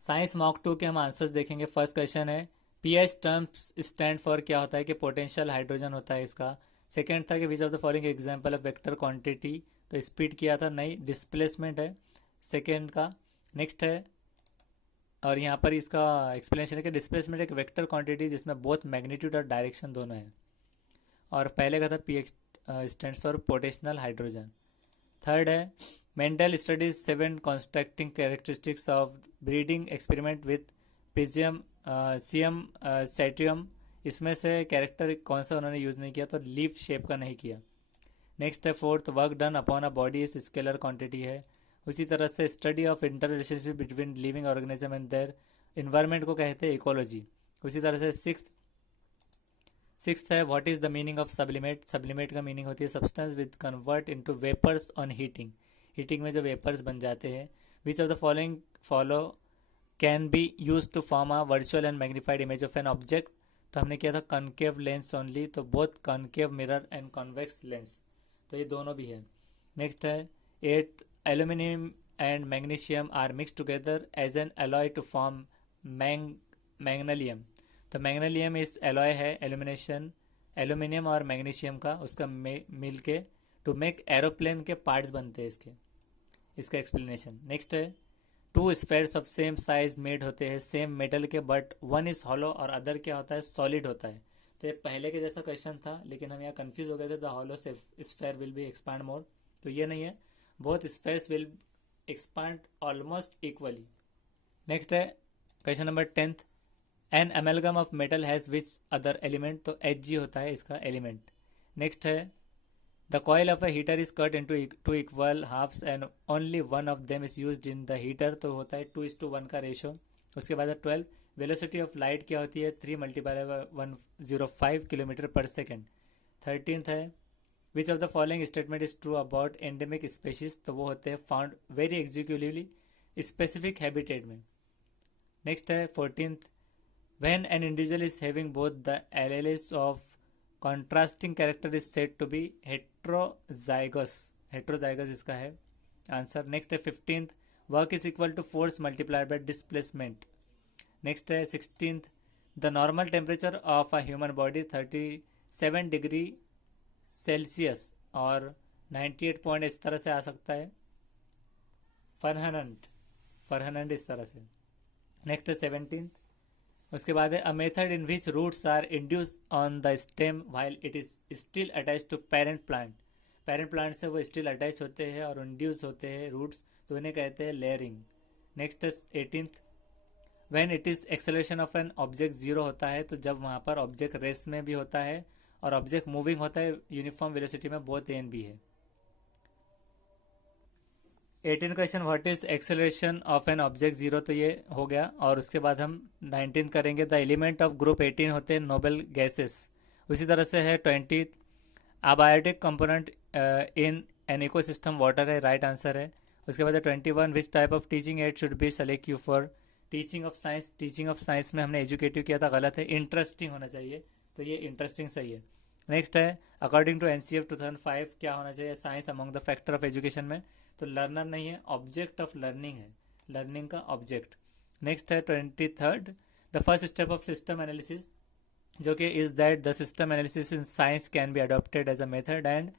Science mock 2 के हम answers देखेंगे। फर्स्ट क्वेश्चन है पीएच टर्म्स स्टैंड फॉर क्या होता है कि पोटेंशियल हाइड्रोजन होता है इसका। सेकेंड था कि विच of the following example of vector quantity, तो स्पीड किया था, नहीं डिस्प्लेसमेंट है सेकेंड का। नेक्स्ट है, और यहाँ पर इसका एक्सप्लेनेशन है कि डिस्प्लेसमेंट एक वेक्टर क्वांटिटी जिसमें बोथ मैग्नीट्यूड और डायरेक्शन दोनों है। और पहले का था PH stands for potential hydrogen. Third है Mendel studies 7 constructing characteristics of breeding experiment with pisum सीएम सेट्रियम। इसमें से कैरेक्टर कौन सा उन्होंने यूज़ नहीं किया, तो लीफ शेप का नहीं किया। नेक्स्ट है fourth work done upon a body is scalar quantity है। उसी तरह से study of inter relationship between living organism and their environment को कहते हैं इकोलॉजी। उसी तरह से सिक्स्थ है what is the meaning of sublimate. Sublimate का मीनिंग होती है substance with convert into vapours on heating. Heating में जो वेपर्स बन जाते हैं। Which of the following follow can be use to form a virtual and magnified image of an object. तो हमने किया था कनकेव लेंस ओनली, तो both concave mirror and convex lens, तो ये दोनों भी है। नेक्स्ट है eight aluminium and magnesium are mix together as an alloy to form magnalium. तो मैग्नेलियम इस एलॉय है एल्यूमिनेशन एल्यूमिनियम और मैग्नीशियम का, उसका मिल के टू मेक एरोप्लेन के पार्ट्स बनते हैं इसके। इसका एक्सप्लेनेशन नेक्स्ट है two spheres of same size made होते हैं सेम मेटल के, बट वन इज हॉलो और अदर क्या होता है सॉलिड होता है। तो ये पहले के जैसा क्वेश्चन था, लेकिन हम यहाँ कंफ्यूज हो गए थे। The hollow sphere will be expand more, तो ये नहीं है। Both spheres will expand almost equally. Next है question number 10th an amalgam of metal has which other element, तो एच जी होता है इसका एलिमेंट। नेक्स्ट है the coil of a heater is cut into two equal halves and only one of them is use in the heater, तो होता है 2:1 का रेशो। उसके बाद 12 वेलोसिटी ऑफ लाइट क्या होती है 3 मल्टीप्लाई 105 किलोमीटर पर सेकेंड। 13th है विच of the following statement is true about endemic species, तो वो होते हैं फाउंड वेरी एग्जीक्यूटिवली स्पेसिफिक हैबिटेट में। नेक्स्ट है 14th when an individual is having both the alleles of contrasting character is said to be heterozygous। heterozygous इसका है answer. Next है 15th work is equal to force multiplied by displacement. Next है 16th the normal temperature of a human body 37 degree Celsius और 98 point इस तरह से आ सकता है फरहनंट फरहनंट इस तरह से। नेक्स्ट है 17th उसके बाद है a method in which roots are induce on the stem while it is still attach to parent plant. Parent plant से वो स्टिल अटैच होते हैं और इंड्यूस होते हैं रूट्स, तो इन्हें कहते हैं लेयरिंग। नेक्स्ट है 18th when it is acceleration of an object zero होता है, तो जब वहाँ पर ऑब्जेक्ट रेस में भी होता है और ऑब्जेक्ट मूविंग होता है यूनिफॉर्म वेलोसिटी में, बोथ ए एंड बी है। 18 question what is acceleration of an object zero, तो ये हो गया। और उसके बाद हम 19 करेंगे द एलिमेंट ऑफ ग्रुप 18 होते हैं नोबल गैसेस। उसी तरह से है 20 abiotic component in an ecosystem water है, राइट आंसर है। उसके बाद है 21 which type of teaching add should be select you for teaching of science. Teaching of science में हमने एजुकेटिव किया था, गलत है, इंटरेस्टिंग होना चाहिए, तो ये इंटरेस्टिंग सही है। नेक्स्ट है अकॉर्डिंग टू एनसीएफ 2005 क्या होना चाहिए science among the factor of education में, तो लर्नर नहीं है, ऑब्जेक्ट ऑफ लर्निंग है, लर्निंग का ऑब्जेक्ट। नेक्स्ट है 23rd the first step of system analysis, जो कि is that the system analysis in science can be adopted as a method and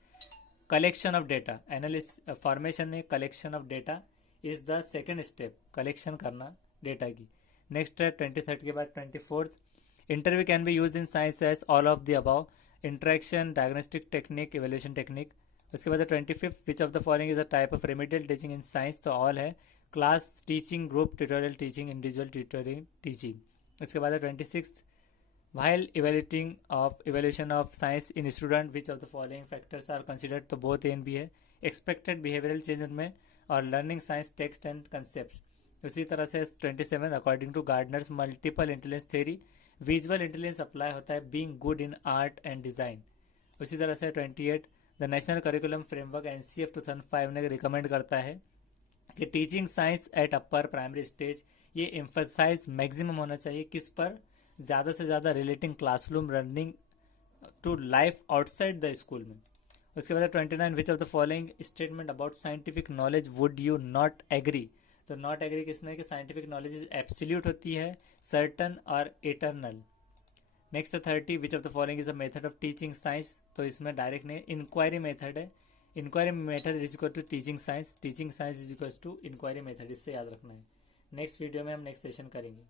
collection of data. Analysis formation में collection of data is the second step, collection करना data की। Next है 23rd के बाद 24th interview can be use in science as all of the about interaction diagnostic technique evaluation technique. उसके बाद 25th which of the following is a type of remedial teaching in science, तो all है class teaching group tutorial teaching individual tutorial teaching. उसके बाद 26th while evaluation of science in student which of the following factors are considered, तो both A and B है। expected behavioral change उनमें और learning science text and concepts। उसी तरह से 27 according to Gardner's multiple intelligence theory visual intelligence apply होता है being good in art and design. उसी तरह से 28 the national curriculum framework NCF 2005 ने रिकमेंड करता है कि teaching science at upper primary stage ये एम्फसाइज मैक्सिमम होना चाहिए किस पर, ज़्यादा से ज़्यादा relating classroom running to life outside the school में। उसके बाद 29 which of the following statement about scientific knowledge would you not agree, तो नॉट एग्री किसमें कि साइंटिफिक नॉलेज इज एब्सोल्यूट होती है, सर्टन और eternal. Next 30, which of the following is a method of teaching science, तो इसमें direct नहीं, inquiry method है। Inquiry method is equal to teaching science, teaching science is equal to inquiry method, इससे याद रखना है। नेक्स्ट वीडियो में हम नेक्स्ट सेशन करेंगे।